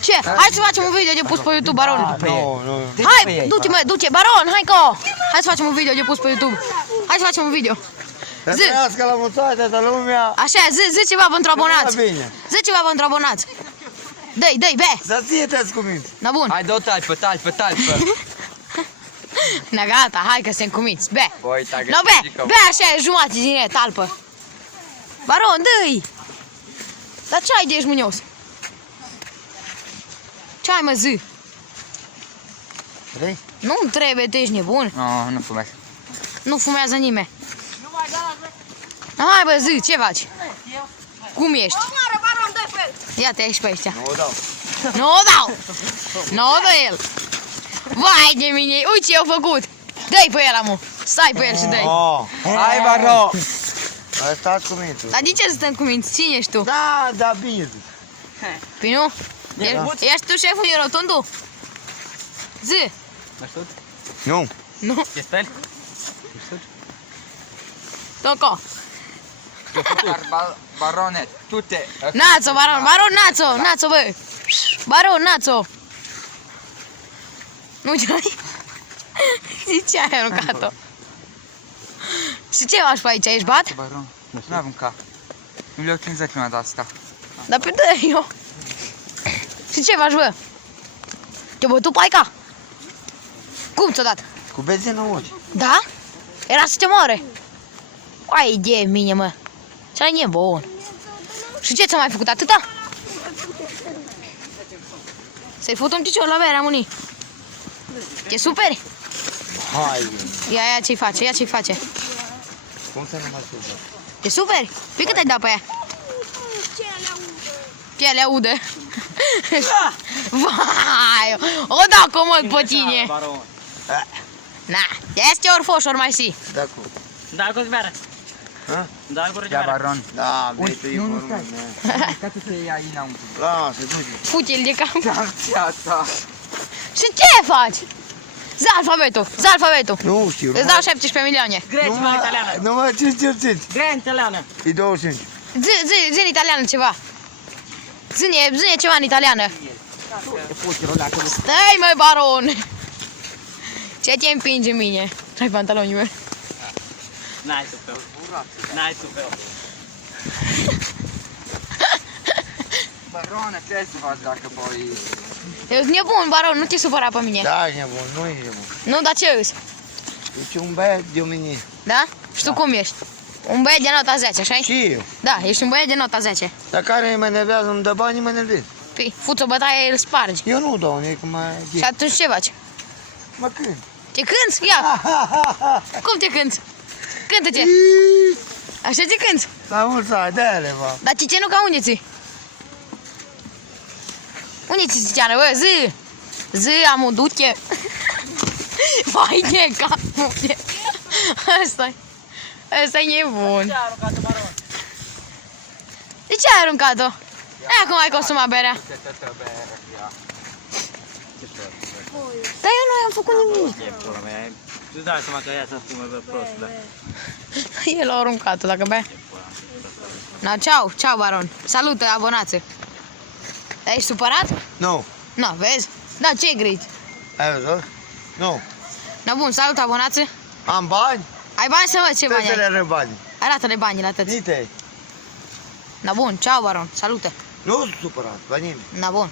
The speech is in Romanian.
Ce? Hai să facem un video de pus pe YouTube, Baron. Nu. Hai, du-te, Baron, hai că. Hai să facem un video de pus pe YouTube. Hai să facem un video. Să trăiască la mulți ani toată lumea. Așa, zi ceva pentru abonați. Zi ceva pentru abonați. Dă-i, bea. Să ție te-ți cuminți. Na bun. Hai, dă-o talpă. Na gata, hai că se încumiți, bea. Băi, No, bea așa, jumătate din talpă. Baron, dă-i. Dar ce ai de ești mânios? Ce ai, mă, zi? Vrei? Nu trebuie, tu ești nebun. Nu fumez. Nu fumează nimeni. Hai, bă, zi, ce faci? Cum ești? Ia te ești pe ăștia. Nu o dau. Nu o dau! Nu o dă el! Vai de mine, uite ce i-au făcut! Dă-i pe el, amu! Stai pe el și dă-i! Hai, Baro! Stați cuminți. Dar de ce să stăm cu minți? Cine ești tu? Da, bine. Păi nu? Ești tu șeful din rotundu? Zi! Nu. Nu? Ce speli? Toco! Barone, tu te... Națo, Baron! Baron, națo! Națo, bă! Baron, națo! Nu ce-ai? Zici ce ai aruncat-o? Și ce faci pe aici? Ești bat? Baron, nu am mâncat. 1,50 mi-a dat asta. Dar pe dă eu. Și ce faci, bă? Te-a bătut paica? Cum ți-o dat? Cu benzină în ochi. Da? Era să te moare. Ai de mine, mă. Ce-ai nebun. Și ce ți-a mai făcut atâta? Să-i fut un picior la bere, amunii. Te superi? Hai. Ia ce-i face, ia ce-i face. Cum să nu mă supăr? Te superi? Pe cât ai dat pe ea? Pielea udă. Vai, o da comod pe tine. Na, este ori foș, ori mai si. Da, cu. Da, cu zmeară. Ha? Da, cu Ia, zmeară. Baron. Da, bine, e nu vorba stai. mea. Ca să iei înăuntru. Lasă, du-te. Fute-l de cap. Ți-a ta. Și ce faci? Zi alfabetul. Nu știu. Îți dau 17 milioane. Grecia italiană. Numai 5. Grecia italiană. E 25. Zi în italiană ceva. Zi ceva în italiană. Stai, măi, Baron. Ce te împinge mine? Trai pantalonii, mă. N-ai supeu. N-ai supeu. Barone, ce să faci dacă voi... Eu sunt nebun, Baron, nu te supăra pe mine. Da, e nebun, nu e nebun. Nu, dar ce îți? Deci un băiat de mine. Da? Și tu cum ești? Un băiat de nota 10, așa-i? Și eu. Da, ești un băiat de nota 10. Dar care mă enervează, îmi dă bani, mă enervez. Păi, fuți o bătaie, îl spargi. Eu nu dau, e cum mai... Și atunci ce faci? Mă cânt. Te cânți? Ia! Cum te cânți? Cântă-te! Așa te cânți? La mulți ani, de-aia va. Dar Tizianu ca unde ți? Unde ți Tizianu, bă? Zi! Zi, amu, du-te! Vai de capul! Ăsta-i nebun! Ce a aruncat-o, Baron? De ce ai aruncat-o? Acum ai consumat berea. Dar eu nu i-am făcut nimic. E pula mea. Tu dai seama că ea să fumă, bă, prostul, da? El a aruncat-o, dacă bea. Na, ceau, Baron. Salută, abonați. Dar ești supărat? Nu. Na, vezi? Da, ce griji? Ai văzut? Nu. Na, bun, salut, abonați. Am bani? Ai bani să văd ce bani Trebuie ai. să le bani. Arată-le banii la tăți. Dite. Na, bun, ceau, Baron. Salută. Nu sunt supărat, la nimeni. Na, bun.